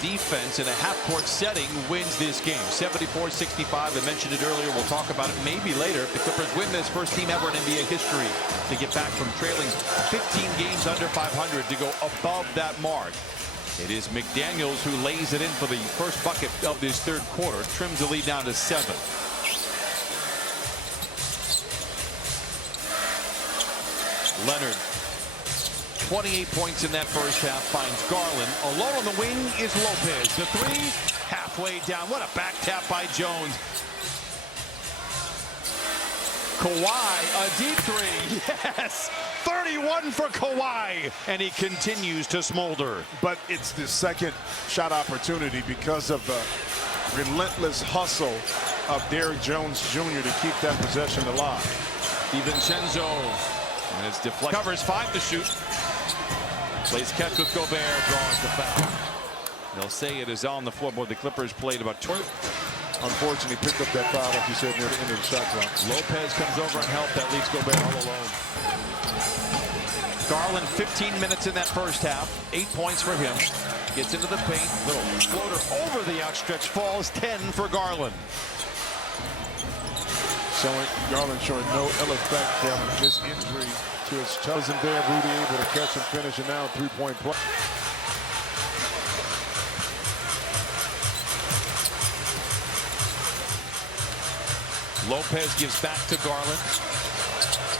Defense in a half-court setting wins this game. 74-65. I mentioned it earlier. We'll talk about it maybe later. The Clippers win this first team ever in NBA history to get back from trailing 15 games under 500 to go above that mark. It is McDaniels who lays it in for the first bucket of this third quarter. Trims the lead down to 7. Leonard. 28 points in that first half, finds Garland. Alone on the wing is Lopez. The three, halfway down. What a back tap by Jones. Kawhi, a deep three. Yes! 31 for Kawhi. And he continues to smolder. But it's the second shot opportunity because of the relentless hustle of Derrick Jones Jr. to keep that possession alive. DiVincenzo. And it's deflected. Covers 5 to shoot. Plays catch with Gobert, draws the foul. They'll say it is on the floor. Boy, the Clippers played about 20. Unfortunately, picked up that foul, like you said, near the end of the shot clock. Lopez comes over and helps. That leaves Gobert all alone. Garland, 15 minutes in that first half. 8 points for him. Gets into the paint. Little floater over the outstretched falls. 10 for Garland. Garland showing no ill effect from this injury to his chest. Wasn't there, Rudy able to catch and finish, and now three-point play. Lopez gives back to Garland.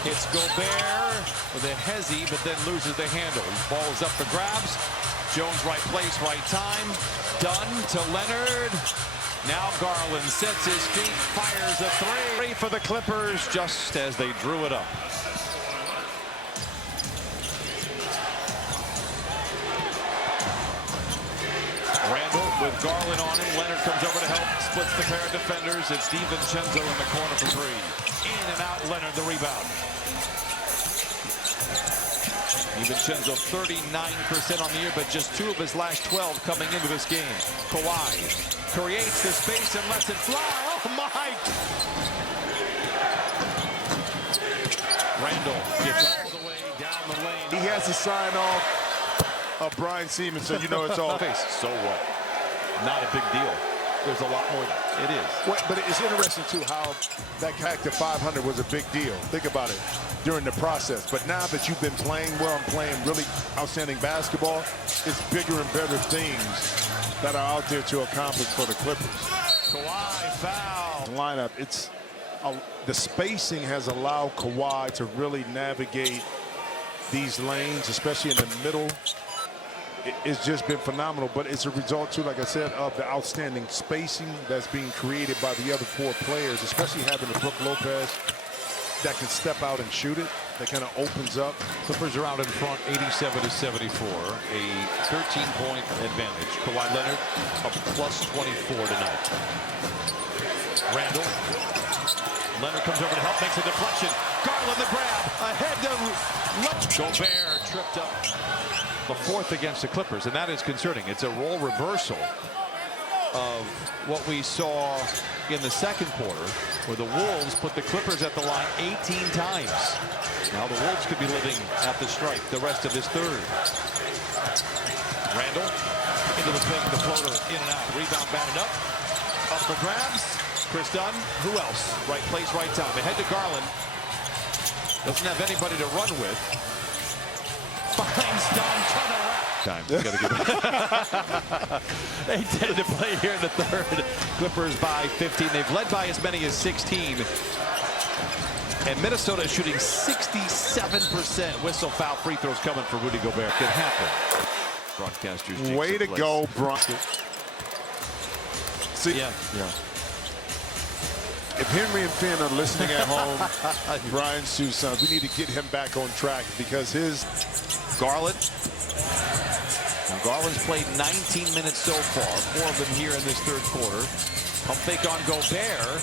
Hits Gobert with a hezzy, but then loses the handle. Ball is up for grabs. Jones right place, right time. Done to Leonard. Now Garland sets his feet, fires a three for the Clippers just as they drew it up. Randall with Garland on him. Leonard comes over to help, splits the pair of defenders. It's DiVincenzo in the corner for 3. In and out, Leonard the rebound. DiVincenzo 39% on the year, but just 2 of his last 12 coming into this game. Kawhi creates the space and lets it fly. Oh my! Randall gets all the way down the lane. He has to sign off of Brian Siemens, so you know it's all face. So what? Not a big deal. There's a lot more. It is. Well, but it's interesting, too, how that hack to 500 was a big deal. Think about it during the process. But now that you've been playing well and playing really outstanding basketball, it's bigger and better things that are out there to accomplish for the Clippers. Kawhi foul. Lineup, the spacing has allowed Kawhi to really navigate these lanes, especially in the middle. It's just been phenomenal, but it's a result, too, like I said, of the outstanding spacing that's being created by the other 4 players, especially having a Brook Lopez that can step out and shoot it. That kind of opens up. Clippers are out in front, 87-74, a 13-point advantage. Kawhi Leonard up plus 24 tonight. Randall. Leonard comes over to help, makes a deflection. Garland the grab, ahead to Gobert, tripped up. The 4th against the Clippers, and that is concerning. It's a role reversal of what we saw in the second quarter, where the Wolves put the Clippers at the line 18 times. Now the Wolves could be living at the strike the rest of this third. Randall into the paint, the floater in and out. Rebound batted up. Up for grabs. Chris Dunn. Who else? Right place, right time. Ahead to Garland. Doesn't have anybody to run with. Finds Dunn. Turn around. Time. Gotta give it. They tended to play here in the third. Clippers by 15. They've led by as many as 16. And Minnesota is shooting 67%. Whistle, foul, free throws coming for Rudy Gobert. Could happen. Broadcasters. Way to go, Bronson. See, yeah. If Henry and Finn are listening at home, Brian Susan, we need to get him back on track because his Garland. Now Garland's played 19 minutes so far, 4 of them here in this third quarter. Pump fake on Gobert.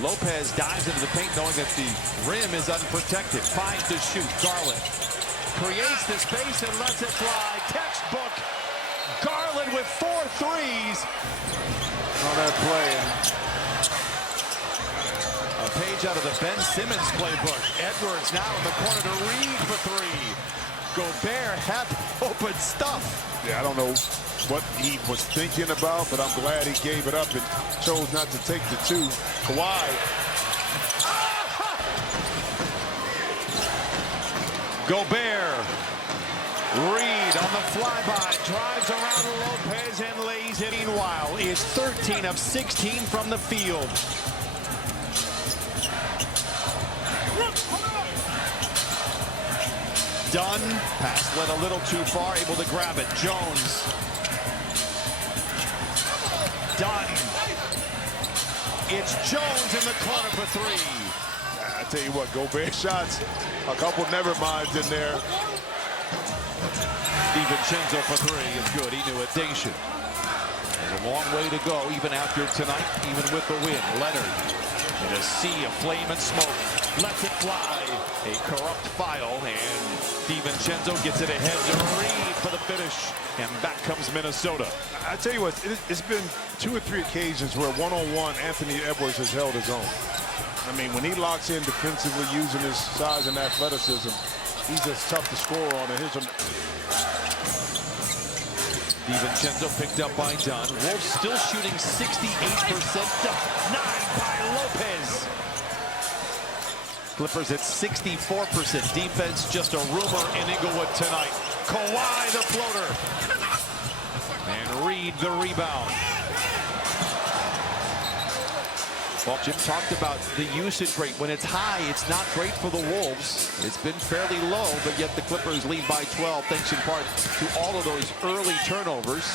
Lopez dives into the paint knowing that the rim is unprotected. Finds to shoot. Garland creates the space and lets it fly. Textbook. Garland with 4 threes. On that play. A page out of the Ben Simmons playbook. Edwards now in the corner to Reed for 3. Gobert had open stuff. Yeah, I don't know what he was thinking about, but I'm glad he gave it up and chose not to take the two. Kawhi. Gobert. Reed on the flyby, drives around Lopez and lays it. Meanwhile, is 13 of 16 from the field. Dunn, pass led a little too far, able to grab it. Jones. Dunn. It's Jones in the corner for three. I tell you what, Gobert shots, a couple never minds in there. DiVincenzo for three is good. He knew it. Dation. There's a long way to go even after tonight, even with the win. Leonard in a sea of flame and smoke. Lets it fly. A corrupt foul, and DiVincenzo gets it ahead to Reed for the finish. And back comes Minnesota. I tell you what, it's been 2 or 3 occasions where one-on-one Anthony Edwards has held his own. I mean, when he locks in defensively using his size and athleticism, he's just tough to score on. And here's a DiVincenzo picked up by Dunn. Wolves still shooting 68%. 9 by Lopez. Clippers at 64%. Defense just a rumor in Inglewood tonight. Kawhi the floater. And Reed the rebound. Well, Jim talked about the usage rate. When it's high, it's not great for the Wolves. It's been fairly low, but yet the Clippers lead by 12, thanks in part to all of those early turnovers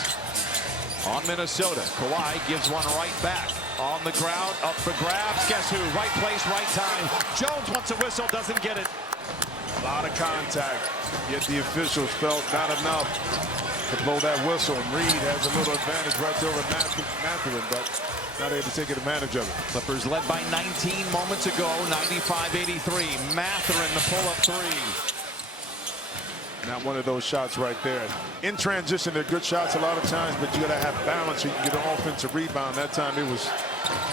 on Minnesota. Kawhi gives one right back. On the ground, up for grabs. Guess who? Right place, right time. Jones wants a whistle, doesn't get it. A lot of contact, yet the officials felt not enough to blow that whistle. And Reed has a little advantage right over Mathurin, but not able to take advantage of it. Clippers led by 19 moments ago, 95-83. Mathurin the pull-up three. Not one of those shots right there. In transition, they're good shots a lot of times, but you got to have balance so you can get an offensive rebound. That time it was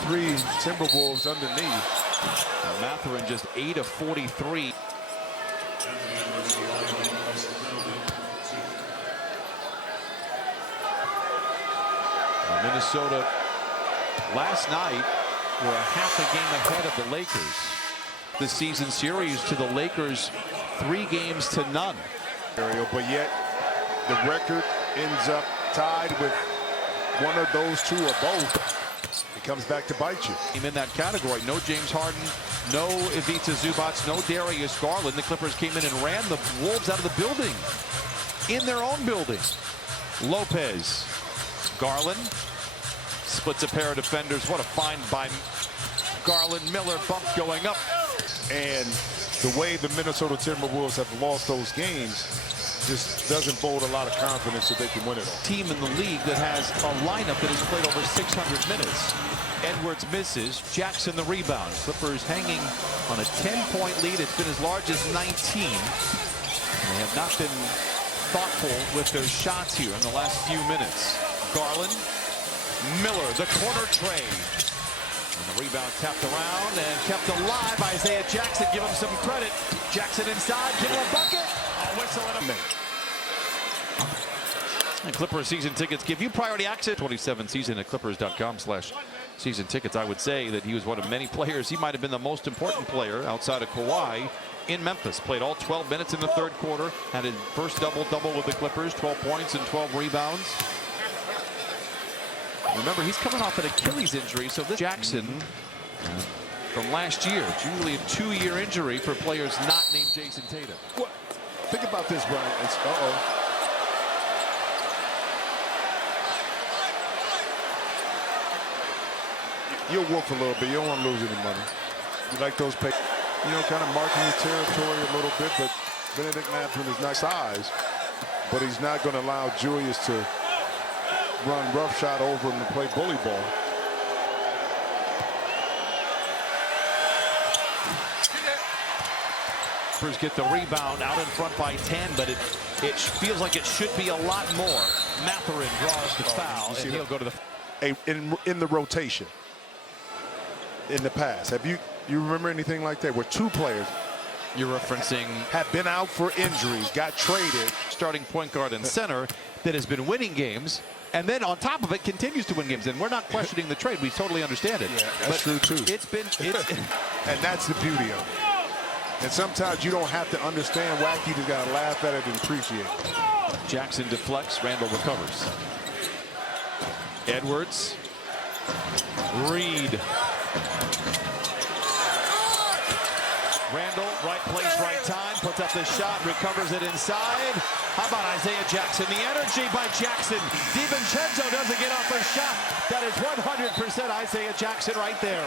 3 Timberwolves underneath. Mathurin just 8 of 43. Minnesota last night were a half a game ahead of the Lakers. The season series to the Lakers 3 games to none. But yet the record ends up tied with one of those two or both. It comes back to bite you. In that category, no James Harden, no Ivica Zubac, no Darius Garland. The Clippers came in and ran the Wolves out of the building, in their own building. Lopez, Garland splits a pair of defenders. What a find by Garland. Miller bump going up. And the way the Minnesota Timberwolves have lost those games just doesn't bode a lot of confidence that they can win it all. Team in the league that has a lineup that has played over 600 minutes. Edwards misses. Jackson the rebound. Clippers hanging on a 10-point lead. It's been as large as 19. They have not been thoughtful with their shots here in the last few minutes. Garland, Miller, the corner trade. And the rebound tapped around and kept alive. Isaiah Jackson, give him some credit. Jackson inside, give him a bucket. A whistle and a minute. And Clippers season tickets give you priority access. 27 season at clippers.com/season tickets. I would say that he was one of many players. He might have been the most important player outside of Kawhi in Memphis. Played all 12 minutes in the third quarter. Had his first double-double with the Clippers. 12 points and 12 rebounds. Remember, he's coming off an Achilles injury, so this Jackson from last year. It's usually a 2-year injury for players not named Jason Tatum. What? Think about this, Brian. It's, You'll wolf a little bit. You don't want to lose any money. You like those pay, kind of marking your territory a little bit, but Benedict Mathurin is not size, but he's not going to allow Julius to run roughshod over him and play bully ball. Clippers get the rebound out in front by 10, but it feels like it should be a lot more. Mathurin draws the foul, and he'll go to the... In the rotation, in the past, you remember anything like that where 2 players, You're referencing Had been out for injury, got traded. starting point guard and center that has been winning games, and then on top of it continues to win games. And we're not questioning the trade. We totally understand it. Yeah, that's true too. And that's the beauty of it. And sometimes you don't have to understand wacky. You just got to laugh at it and appreciate it. Jackson deflects. Randall recovers. Edwards. Reed. Randall, right place, right time. Puts up the shot. Recovers it inside. How about Isaiah Jackson? The energy by Jackson. DiVincenzo doesn't get off a shot. That is 100% Isaiah Jackson right there.